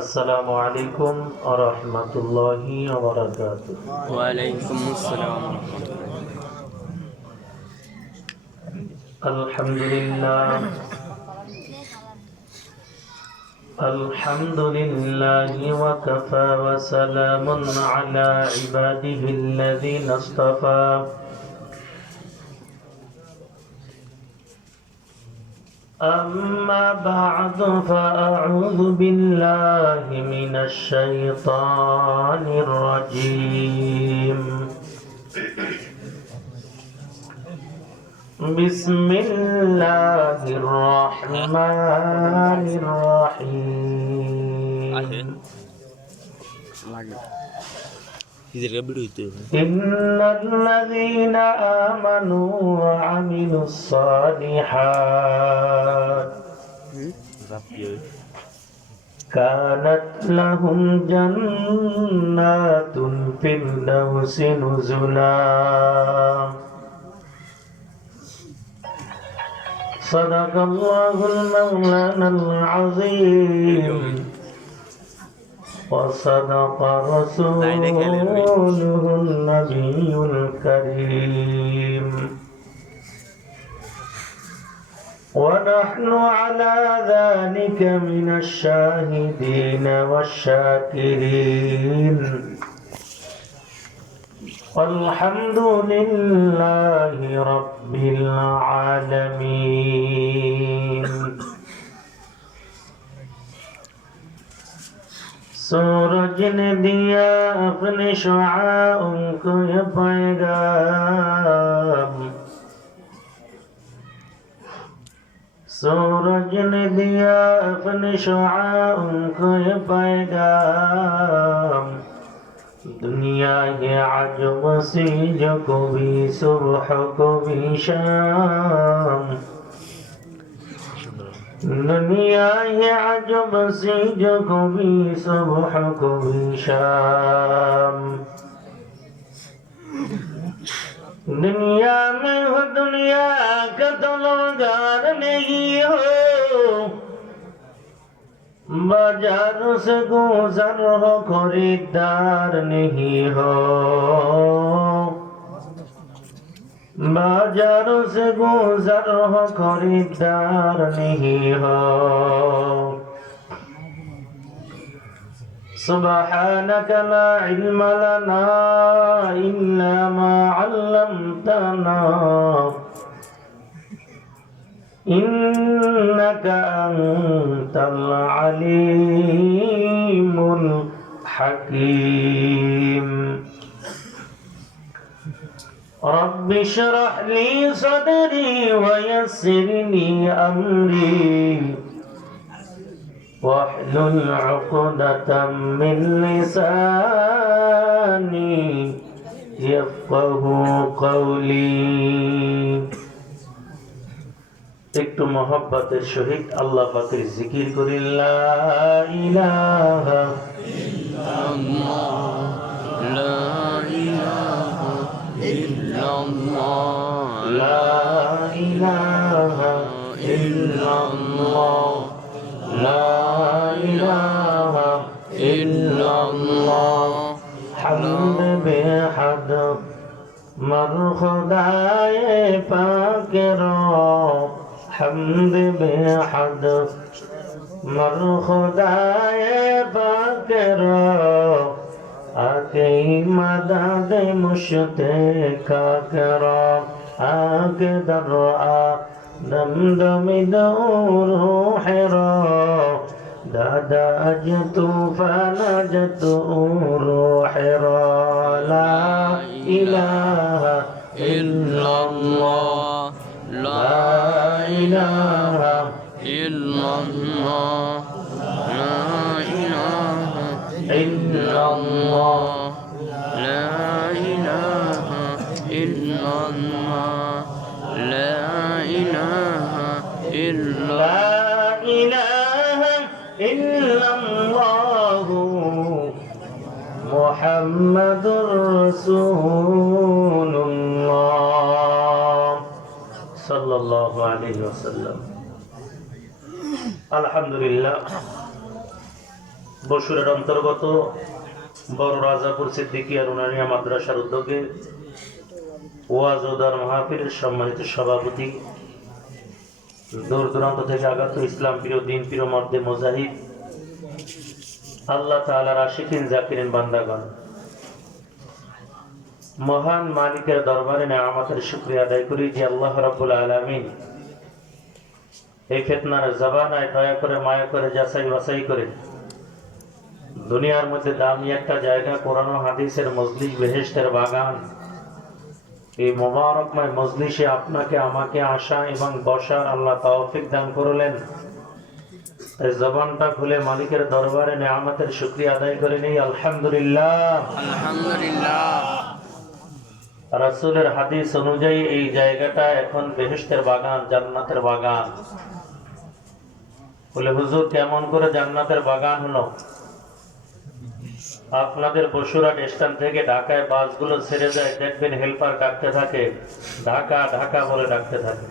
আসসালামু আলাইকুম ওয়া রাহমাতুল্লাহি ওয়া বারাকাতুহু। ওয়া আলাইকুমুস সালাম ওয়া রাহমাতুল্লাহ। আলহামদুলিল্লাহি ওয়া কাফা ওয়া সালামুন আলা ইবাদিহিল্লাযীনা ইসতাফা। أما بعد فأعوذ بالله من الشيطان الرجيم. بسم الله الرحمن الرحيم. إن الذين آمنوا وعملوا الصالحات كانت لهم جنات الفردوس نزلا. صدق الله المولانا العظيم وصدق رسوله النبي الكريم. ونحن على ذلك من الشاهدين والشاكرين. والحمد لله رب العالمين. सूरज ने दिया अपने शुआओं को ये पैगाम, सूरज ने दिया अपने शुआओं को ये पैगाम। दुनिया ये अजब सी जो कभी सुबह कभी शाम, दुनिया ये अजब सी जो कभी सुबह कभी शाम। दुनिया में हो दुनिया का तलवार नहीं हो, बाजारों से गुजर हो खरीदार नहीं हो, बाजारों से गुजर हो खरीदार नहीं हो। सुब्हानक ला इल्म लना इल्ला मा अल्लमतना इन्नका अंतल अलीमुल हकीम। रब्बि इश्रह ली सदरी वयस्सिर ली अमरी वाहलुल उक़दतम मिन लिसानी यफ़क़हू क़ौली। একটু মহব্বতের সহিত আল্লাহ পাকের জিকির করি। লা ইলাহা ইল্লাল্লাহ, লা ইলাহা ইল্লাল্লাহ, লা ইলাহা ইল্লাল্লাহ, লা ইলাহা ইল্লাল্লাহ। হামদ বেহাদ মর খুদায়ে পাকের, حمد بحد مر خدائے پاکر آکے مدد مشتقہ کرا آکے در آدم دم روح را دادا اجتو فنجتو روح را لا الہ الا اللہ لا ইলাহা ইল্লাল্লাহ, লা ইলাহা ইল্লাল্লাহ, লা ইলাহা ইল্লাল্লাহ, লা ইলাহা ইল্লাল্লাহ, লা ইলাহা ইল্লাল্লাহ মুহাম্মাদুর রাসূলুল্লাহ সাল্লাল্লাহু আলাইহি ওয়াসাল্লাম। আলহামদুলিল্লাহ, বসুরের অন্তর্গত বড় রাজাপুর সিদ্দিকিয়া রুনানিয়া মাদ্রাসার উদ্যোগে ওয়াজ ও দার মাহফিলের সম্মানিত সভাপতি, দূর দূরান্ত থেকে আগত ইসলাম প্রিয়, দিন প্রিয়, মর্দে মুজাহিদ, আল্লাহ তাআলার আশিকিন জাকিরিন বান্দাগণ, মহান মালিকের দরবারে নেয়ামতের শুকরিয়া আদায় করি যে আল্লাহ রাব্বুল আলামিন এই ফিতনার জামানায় দয়া করে, মায়া করে, যাচাই বাছাই করে দুনিয়ার মধ্যে দামি একটা জায়গা, কোরআন ও হাদিসের মজলিস, বেহেশতের বাগান, এই মোবারকময় মজলিসে আপনাকে আমাকে আসা এবং বসার আল্লাহ তৌফিক দান করলেন। এই জবানটা খুলে মালিকের দরবারে নেয়ামতের শুকরিয়া আদায় করে নেই আলহামদুলিল্লাহ। আলহামদুলিল্লাহ। রাসূলের হাদিস অনুযায়ী এই জায়গাটা এখন বেহেশতের বাগান, জান্নাতের বাগান। বলে হুজুর কেমন করে জান্নাতের বাগান হলো? আপনাদের বসুরহাট স্ট্যান্ড থেকে ঢাকায় বাসগুলো ছেড়ে যায়, দেখবেন হেল্পার ডাকতে থাকে, ঢাকা ঢাকা বলে ডাকতে থাকে।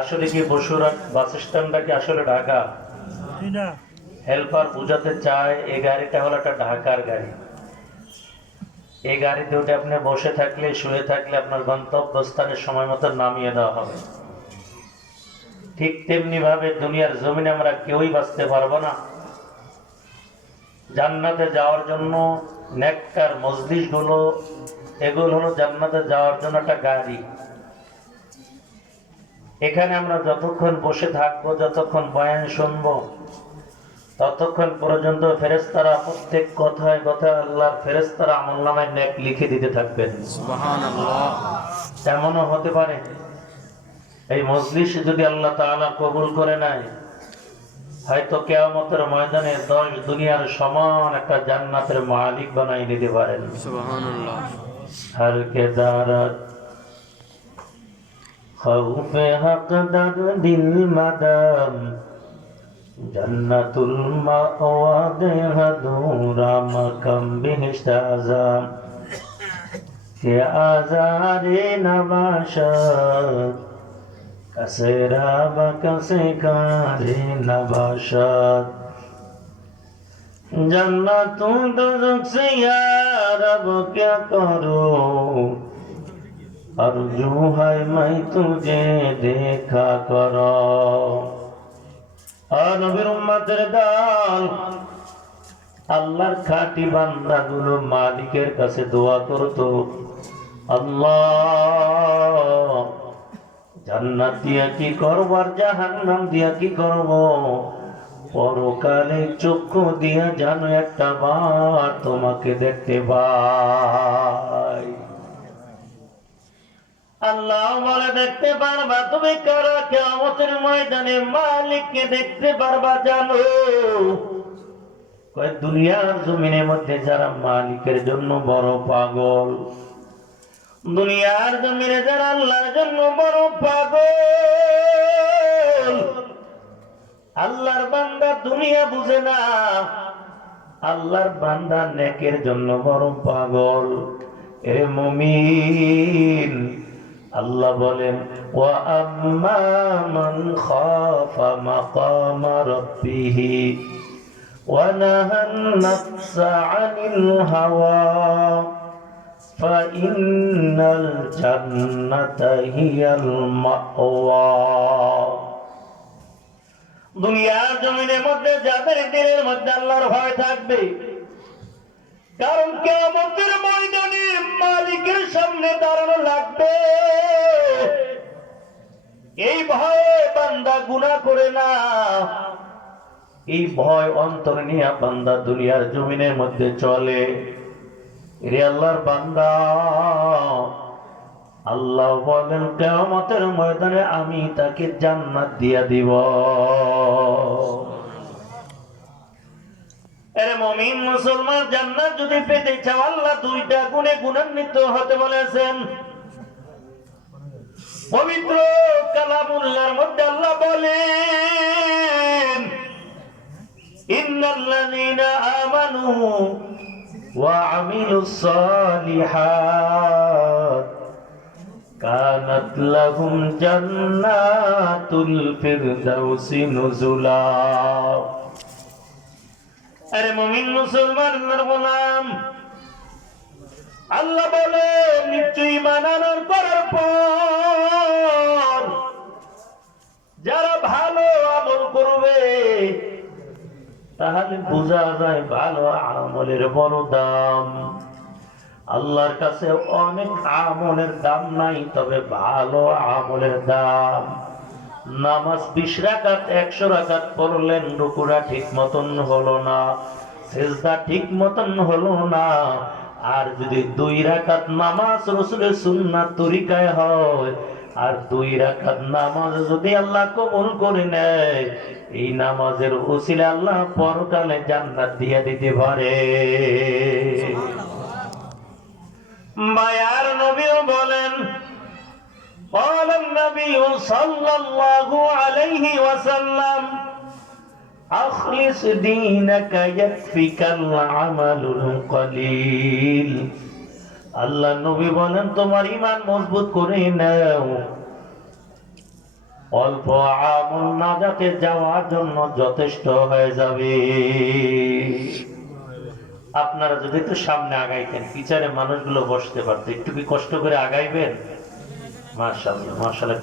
আসলে কি বসুরহাট বাস স্ট্যান্ডটা কি আসলে ঢাকা? হেল্পার বুঝাতে চায় এই গাড়িটা হলো একটা ঢাকার গাড়ি। এই গাড়িতে উঠে আপনি বসে থাকলে, শুয়ে থাকলে আপনার গন্তব্যস্থানের সময় মতো নামিয়ে দেওয়া হবে। ঠিক তেমনি ভাবে দুনিয়ার জমিনে আমরা কেউই বাঁচতে পারবো না। জান্নাতে যাওয়ার জন্য নেককার মজলিস গুলো, এগুলো হলো জান্নাতে যাওয়ার জন্য একটা গাড়ি। এখানে আমরা যতক্ষণ বসে থাকবো, যতক্ষণ বয়ান শুনবো, ততক্ষণ পর্যন্ত ফেরেশতারা প্রত্যেক কথায় কথায় আল্লাহর ফেরেশতারা আমলনামায় নেক লিখে দিতে থাকবেন। সুবহানাল্লাহ। এমনও হতে পারে এই মজলিস যদি আল্লাহ তাআলা কবুল করে নেয়, হয়তো কিয়ামতের ময়দানে 10 দুনিয়ার সমান একটা জান্নাতের মালিক বানাই দিতে পারেন। সুবহানাল্লাহ। হর কে দারত খৌফে হক দর দিল মাদাম জান্নাতুল মাওয়া দেহদুরা মাকাম বিহিশত আযাম কে আযারে নবাশত কাসেরা বা কাসে কারে নবাশত जन्नतु दोज़ख से या रब क्या करूं, अर्जू है मैं तुझे देखा करो। और नबीर उम्मतेर दल আল্লাহর খাঁটি বান্দাগুলো মালিকের কাছে দোয়া করতো, আল্লাহ জান্নাত দিয়া কি করব আর জাহান্নাম দিয়া কি করব, পরকালে চক্ষু দিয়া জানো একটা বার তোমাকে দেখতে পাই। আল্লাহ বলে দেখতে পারবা তুমি কারা? কিয়ামতের ময়দানে মালিককে দেখতে পারবা জানো? কয় দুনিয়ার জমিনের মধ্যে যারা মালিকের জন্য বড় পাগল, দুনিয়ার জমিনে যারা আল্লাহর জন্য বড় পাগল, আল্লাহর বান্দা দুনিয়া বুঝে না, আল্লাহর বান্দা নেকের জন্য বড় পাগল। এ মুমিন, আল্লাহ বলেন ওয়া আম্মা মান খাফা মাকামা রাব্বিহি ওয়া নাহান নাফসা আনিল হাওয়া ফাইন্নাল জান্নাতা হিয়াল মাওয়া। দুনিয়ার জমিনের মধ্যে যাদের দিলের মধ্যে আল্লাহর ভয় থাকবে, কারণ কিয়ামতের ময়দানে মালিকের সামনে দাঁড়ানো লাগবে, এই ভয়ে বান্দা গুনাহ করে না, এই ভয় অন্তর নিয়ে বান্দা দুনিয়ার জমিনের মধ্যে চলে। রে আল্লাহর বান্দা, আল্লাহ বলেন কিয়ামতের ময়দানে আমি তাকে জান্নাত দিয়া দিব। আরে মুমিন মুসলমান, জান্নাত যদি পেতে চাও আল্লাহ দুইটা গুণে গুণান্বিত হতে বলেছেন। পবিত্র কালামুল্লাহর মধ্যে আল্লাহ বলেন ইন্নাল্লাযীনা আমানু ওয়া আমিলুস সালিহাত কানাত লাহুম জান্নাতুল ফিরদাউসি নুজুলা। আরে মুমিন মুসলমানের গোলাম, আল্লাহ বলে নিশ্চয়ই ঈমান আনার করার পর যারা ভালো আমল করবে তাহলে বোঝা যায় ভালো আমলের বড় দাম। আল্লাহর কাছে অনেক আমলের দাম নাই, তবে ভালো আমলের দাম। নামাজ 20 রাকাত 100 রাকাত পড়লেন, রুকুটা ঠিক মতন হলো না, সিজদা ঠিক মতন হলো না, আর যদি 2 রাকাত নামাজ রাসূলের সুন্নাত তরিকায় হয়, আর 2 রাকাত নামাজ যদি আল্লাহ কবুল করে নেয়, এই নামাজের উসিলা আল্লাহ পরকালে জান্নাত দিয়ে দিতে পারে। মায়ার নবীও বলেন, قال النبي صلى الله عليه وسلم أخلص دينك يكفيك العمل القليل। আল্লাহ নবী বলেন, তোমার ঈমান মজবুত করে নাও, অল্প আমল নাজাতে যাওয়ার জন্য যথেষ্ট হয়ে যাবে। আপনারা যদি একটু সামনে আগাইতেন, পিছনে মানুষগুলো বসতে পারতো, একটু কি কষ্ট করে আগাইবেন? মাশাআল্লাহ মাশাআল্লাহ।